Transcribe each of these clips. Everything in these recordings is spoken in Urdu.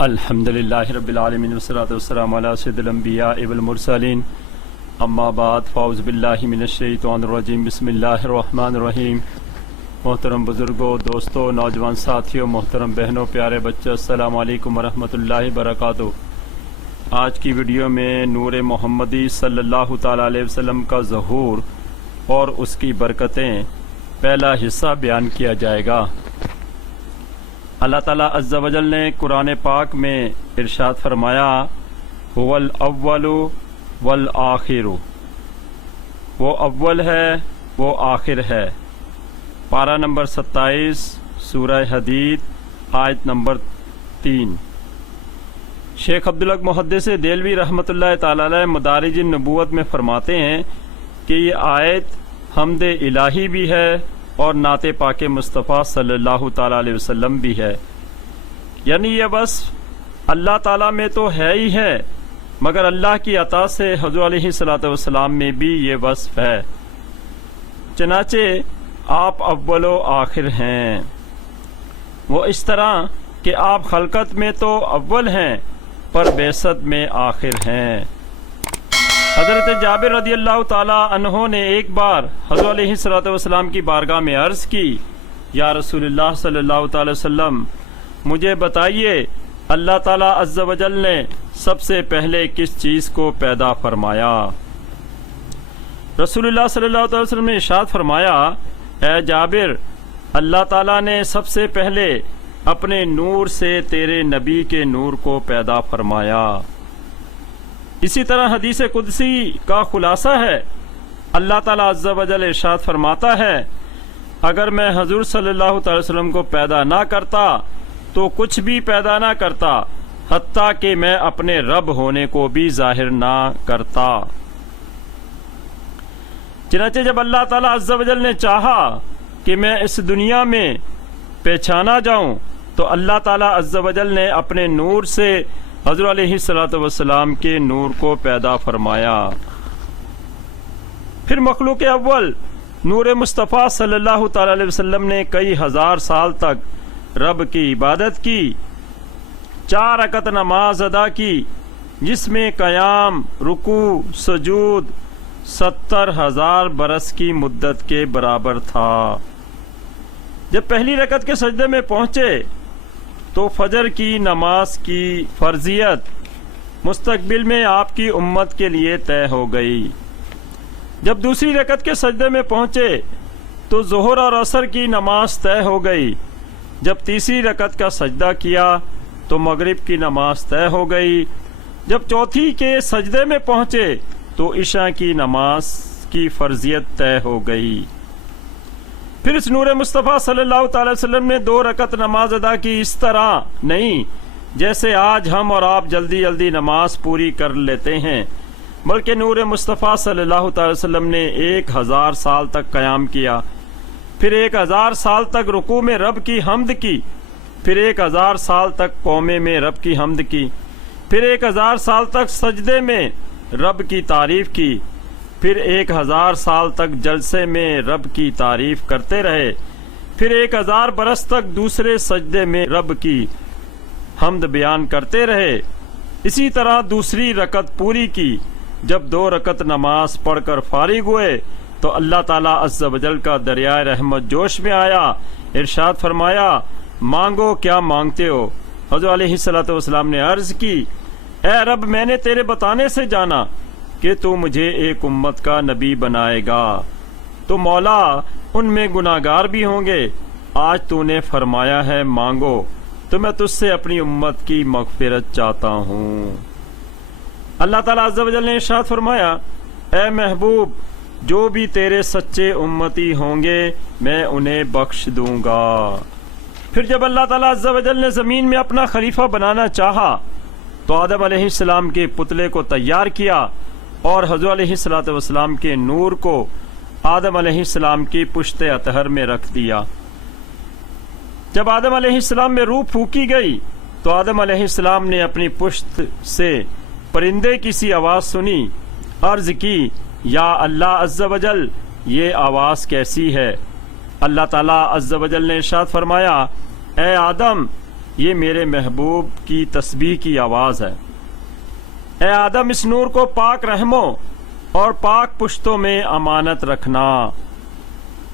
الحمدللہ رب العالمین والصلاۃ والسلام علی سید الانبیاء والمرسلین اما بعد فاعوذ باللہ من الشیطان الرجیم بسم اللہ الرحمن الرحیم۔ محترم بزرگوں، دوستوں، نوجوان ساتھیوں، محترم بہنوں، پیارے بچوں، السلام علیکم ورحمۃ اللہ وبرکاتہ۔ آج کی ویڈیو میں نور محمدی صلی اللہ تعالیٰ علیہ وسلم کا ظہور اور اس کی برکتیں پہلا حصہ بیان کیا جائے گا۔ اللہ تعالیٰ عز و جل نے قرآن پاک میں ارشاد فرمایا، هو الاول والآخر، وہ اول ہے وہ آخر ہے۔ پارہ نمبر 27 سورہ حدید آیت نمبر 3۔ شیخ عبدالحق محدث دہلوی رحمۃ اللہ تعالی علیہ مدارج النبوت میں فرماتے ہیں کہ یہ آیت حمد الہی بھی ہے اور نعت پاک مصطفیٰ صلی اللہ تعالیٰ علیہ وسلم بھی ہے، یعنی یہ وصف اللہ تعالیٰ میں تو ہے ہی ہے، مگر اللہ کی عطا سے حضور علیہ الصلوۃ والسلام میں بھی یہ وصف ہے۔ چنانچہ آپ اول و آخر ہیں، وہ اس طرح کہ آپ خلقت میں تو اول ہیں پر بعثت میں آخر ہیں۔ حضرت جابر رضی اللہ تعالیٰ عنہ نے ایک بار حضور علیہ الصلوۃ والسلام کی بارگاہ میں عرض کی، یا رسول اللہ صلی اللہ تعالی وسلم، مجھے بتائیے اللہ تعالیٰ عز و جل نے سب سے پہلے کس چیز کو پیدا فرمایا؟ رسول اللہ صلی اللہ تعالی وسلم نے ارشاد فرمایا، اے جابر، اللہ تعالیٰ نے سب سے پہلے اپنے نور سے تیرے نبی کے نور کو پیدا فرمایا۔ اسی طرح حدیث قدسی کا خلاصہ ہے، اللہ تعالیٰ عز و جل ارشاد فرماتا ہے، اگر میں حضور صلی اللہ تعالی وسلم کو پیدا نہ کرتا تو کچھ بھی پیدا نہ کرتا، حتیٰ کہ میں اپنے رب ہونے کو بھی ظاہر نہ کرتا۔ چنانچہ جب اللہ تعالیٰ عز و جل نے چاہا کہ میں اس دنیا میں پہچانا جاؤں تو اللہ تعالیٰ عز و جل نے اپنے نور سے حضور علیہ الصلوۃ والسلام کے نور کو پیدا فرمایا۔ پھر مخلوق اول نور مصطفیٰ صلی اللہ تعالی علیہ وسلم نے کئی ہزار سال تک رب کی عبادت کی، 4 رکعت نماز ادا کی، جس میں قیام، رکوع، سجود 70,000 برس کی مدت کے برابر تھا۔ جب پہلی رکعت کے سجدے میں پہنچے تو فجر کی نماز کی فرضیت مستقبل میں آپ کی امت کے لیے طے ہو گئی۔ جب دوسری رکعت کے سجدے میں پہنچے تو ظہر اور عصر کی نماز طے ہو گئی۔ جب تیسری رکعت کا سجدہ کیا تو مغرب کی نماز طے ہو گئی۔ جب چوتھی کے سجدے میں پہنچے تو عشاء کی نماز کی فرضیت طے ہو گئی۔ پھر اس نور مصطفیٰ صلی اللہ تعالی وسلم نے 2 رکعت نماز ادا کی، اس طرح نہیں جیسے آج ہم اور آپ جلدی جلدی نماز پوری کر لیتے ہیں، بلکہ نور مصطفیٰ صلی اللہ تعالی وسلم نے 1000 سال تک قیام کیا، پھر 1000 سال تک رکوع میں رب کی حمد کی، پھر 1000 سال تک قومے میں رب کی حمد کی، پھر 1000 سال تک سجدے میں رب کی تعریف کی، پھر 1000 سال تک جلسے میں رب کی تعریف کرتے رہے، پھر 1000 برس تک دوسرے سجدے میں رب کی حمد بیان کرتے رہے۔ اسی طرح دوسری رکعت پوری کی۔ جب 2 رکعت نماز پڑھ کر فارغ ہوئے تو اللہ تعالیٰ عز و جل کا دریائے رحمت جوش میں آیا، ارشاد فرمایا، مانگو کیا مانگتے ہو؟ حضور علیہ الصلوۃ والسلام نے عرض کی، اے رب، میں نے تیرے بتانے سے جانا کہ تو مجھے ایک امت کا نبی بنائے گا، تو مولا ان میں گناہگار بھی ہوں گے، آج تو نے فرمایا ہے مانگو، تو میں تجھ سے اپنی امت کی مغفرت چاہتا ہوں۔ اللہ تعالیٰ عز و جل نے ارشاد فرمایا، اے محبوب، جو بھی تیرے سچے امتی ہوں گے میں انہیں بخش دوں گا۔ پھر جب اللہ تعالیٰ عز و جل نے زمین میں اپنا خلیفہ بنانا چاہا تو آدم علیہ السلام کے پتلے کو تیار کیا اور حضور علیہ الصلوۃ والسلام کے نور کو آدم علیہ السلام کی پشت اطہر میں رکھ دیا۔ جب آدم علیہ السلام میں روح پھونکی گئی تو آدم علیہ السلام نے اپنی پشت سے پرندے کی سی آواز سنی، عرض کی، یا اللہ عز و جل، یہ آواز کیسی ہے؟ اللہ تعالیٰ عز و جل نے ارشاد فرمایا، اے آدم، یہ میرے محبوب کی تسبیح کی آواز ہے۔ اے آدم، اس نور کو پاک رحموں اور پاک پشتوں میں امانت رکھنا۔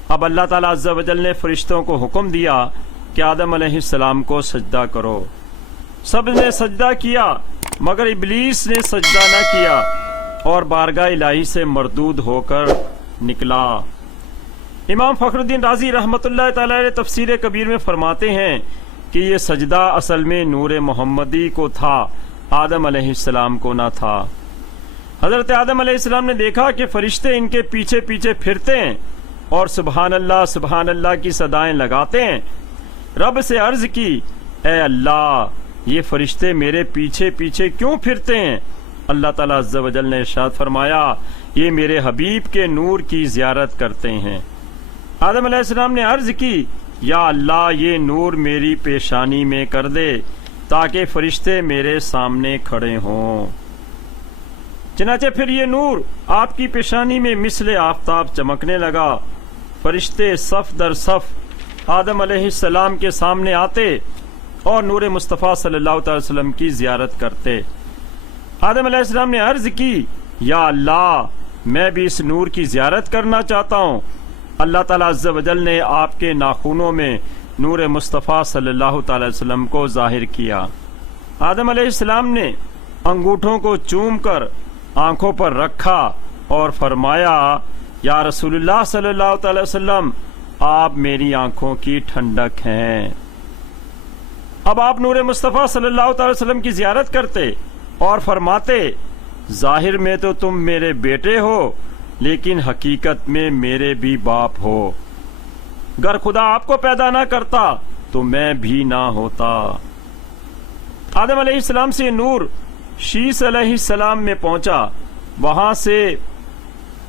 اب اللہ تعالیٰ عز و جل نے فرشتوں کو حکم دیا کہ آدم علیہ السلام کو سجدہ کرو۔ سب نے سجدہ کیا مگر ابلیس نے سجدہ نہ کیا اور بارگاہ الہی سے مردود ہو کر نکلا۔ امام فخر الدین رازی رحمۃ اللہ تعالی علیہ تفسیر کبیر میں فرماتے ہیں کہ یہ سجدہ اصل میں نور محمدی کو تھا، آدم علیہ السلام کو نہ تھا۔ حضرت آدم علیہ السلام نے دیکھا کہ فرشتے ان کے پیچھے پیچھے پھرتے ہیں اور سبحان اللہ کی صدائیں لگاتے ہیں۔ رب سے عرض کی، اے اللہ، یہ فرشتے میرے پیچھے پیچھے کیوں پھرتے ہیں؟ اللہ تعالیٰ عز و جل نے ارشاد فرمایا، یہ میرے حبیب کے نور کی زیارت کرتے ہیں۔ آدم علیہ السلام نے عرض کی، یا اللہ، یہ نور میری پیشانی میں کر دے تاکہ فرشتے میرے سامنے کھڑے ہوں۔ چنانچہ پھر یہ نور آپ کی پیشانی میں مثل آفتاب چمکنے لگا۔ فرشتے صف در صف آدم علیہ السلام کے سامنے آتے اور نور مصطفیٰ صلی اللہ تعالی وسلم کی زیارت کرتے۔ آدم علیہ السلام نے عرض کی، یا اللہ، میں بھی اس نور کی زیارت کرنا چاہتا ہوں۔ اللہ تعالیٰ عز و جل نے آپ کے ناخنوں میں نور مصطفیٰ صلی اللہ تعالی وسلم کو ظاہر کیا۔ آدم علیہ السلام نے انگوٹھوں کو چوم کر آنکھوں پر رکھا اور فرمایا، یا رسول اللہ صلی اللہ تعالی وسلم، آپ میری آنکھوں کی ٹھنڈک ہیں۔ اب آپ نور مصطفیٰ صلی اللہ تعالی وسلم کی زیارت کرتے اور فرماتے، ظاہر میں تو تم میرے بیٹے ہو لیکن حقیقت میں میرے بھی باپ ہو۔ گر خدا آپ کو پیدا نہ کرتا تو میں بھی نہ ہوتا۔ آدم علیہ السلام سے نور شیس علیہ السلام میں پہنچا، وہاں سے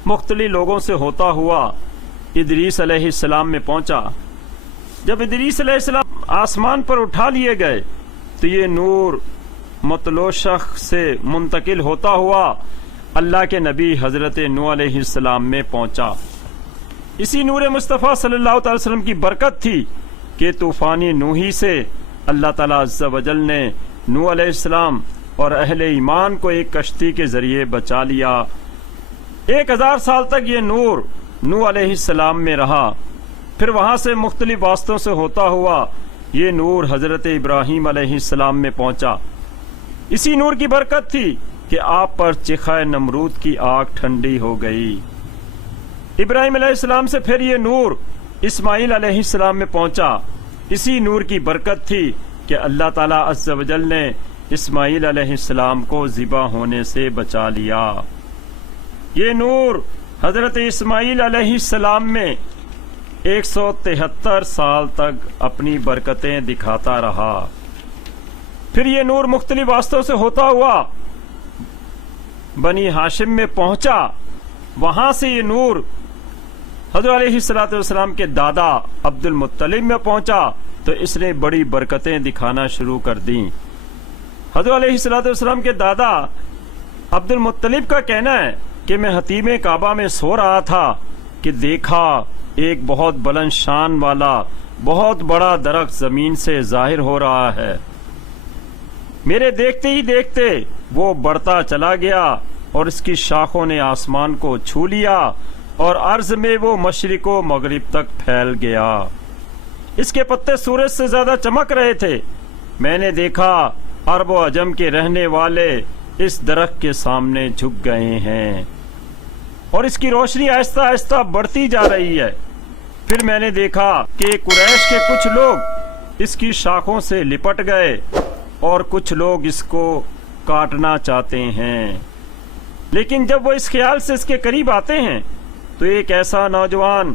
مختلف لوگوں سے ہوتا ہوا ادریس علیہ السلام میں پہنچا۔ جب ادریس علیہ السلام آسمان پر اٹھا لیے گئے تو یہ نور مطلوع شخص سے منتقل ہوتا ہوا اللہ کے نبی حضرت نوح علیہ السلام میں پہنچا۔ اسی نور مصطفیٰ صلی اللہ تعالی وسلم کی برکت تھی کہ طوفانی نوحی سے اللہ تعالیٰ عز و جل نے نوح علیہ السلام اور اہل ایمان کو ایک کشتی کے ذریعے بچا لیا۔ 1000 سال تک یہ نور نوح علیہ السلام میں رہا۔ پھر وہاں سے مختلف واسطوں سے ہوتا ہوا یہ نور حضرت ابراہیم علیہ السلام میں پہنچا۔ اسی نور کی برکت تھی کہ آپ پر چخائے نمرود کی آگ ٹھنڈی ہو گئی۔ ابراہیم علیہ السلام سے پھر یہ نور اسماعیل علیہ السلام میں پہنچا۔ اسی نور کی برکت تھی کہ اللہ تعالیٰ عز و جل نے اسماعیل علیہ السلام کو ذبح ہونے سے بچا لیا۔ یہ نور حضرت اسماعیل علیہ السلام میں 173 سال تک اپنی برکتیں دکھاتا رہا۔ پھر یہ نور مختلف واسطوں سے ہوتا ہوا بنی ہاشم میں پہنچا۔ وہاں سے یہ نور حضرت علیہ السلام کے دادا عبد المطلب میں پہنچا تو اس نے بڑی برکتیں دکھانا شروع کر دیں۔ حضرت علیہ السلام کے دادا عبد المطلب کا کہنا ہے کہ میں حتیم کعبہ میں سو رہا تھا کہ دیکھا ایک بہت بلند شان والا بہت بڑا درخت زمین سے ظاہر ہو رہا ہے۔ میرے دیکھتے ہی دیکھتے وہ بڑھتا چلا گیا اور اس کی شاخوں نے آسمان کو چھو لیا اور عرض میں وہ مشرق و مغرب تک پھیل گیا۔ اس کے پتے سورج سے زیادہ چمک رہے تھے۔ میں نے دیکھا عرب و عجم کے رہنے والے اس درخت کے سامنے جھک گئے ہیں اور اس کی روشنی آہستہ آہستہ بڑھتی جا رہی ہے۔ پھر میں نے دیکھا کہ قریش کے کچھ لوگ اس کی شاخوں سے لپٹ گئے اور کچھ لوگ اس کو کاٹنا چاہتے ہیں، لیکن جب وہ اس خیال سے اس کے قریب آتے ہیں تو ایک ایسا نوجوان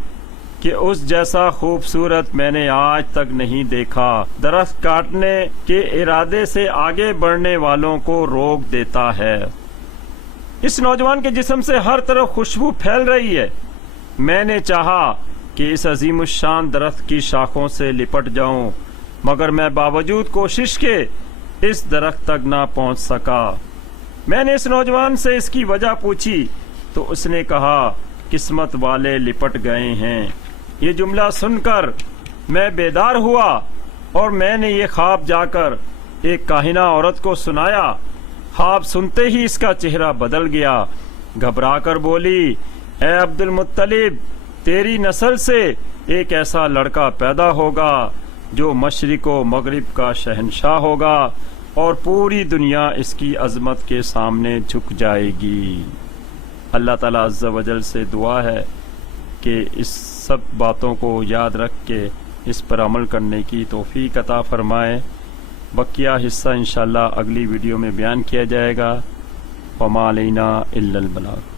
کہ اس جیسا خوبصورت میں نے آج تک نہیں دیکھا درخت کاٹنے کے ارادے سے آگے بڑھنے والوں کو روک دیتا ہے۔ اس نوجوان کے جسم سے ہر طرف خوشبو پھیل رہی ہے۔ میں نے چاہا کہ اس عظیم الشان درخت کی شاخوں سے لپٹ جاؤں، مگر میں باوجود کوشش کے اس درخت تک نہ پہنچ سکا۔ میں نے اس نوجوان سے اس کی وجہ پوچھی تو اس نے کہا قسمت والے لپٹ گئے ہیں۔ یہ جملہ سن کر میں بیدار ہوا اور میں نے یہ خواب جا کر ایک کاہنہ عورت کو سنایا۔ خواب سنتے ہی اس کا چہرہ بدل گیا، گھبرا کر بولی، اے عبد المطلب، تیری نسل سے ایک ایسا لڑکا پیدا ہوگا جو مشرق و مغرب کا شہنشاہ ہوگا اور پوری دنیا اس کی عظمت کے سامنے جھک جائے گی۔ اللہ تعالیٰ عز و جل سے دعا ہے کہ اس سب باتوں کو یاد رکھ کے اس پر عمل کرنے کی توفیق عطا فرمائے۔ بقیہ حصہ انشاءاللہ اگلی ویڈیو میں بیان کیا جائے گا۔ وما علینا الا البلاغ۔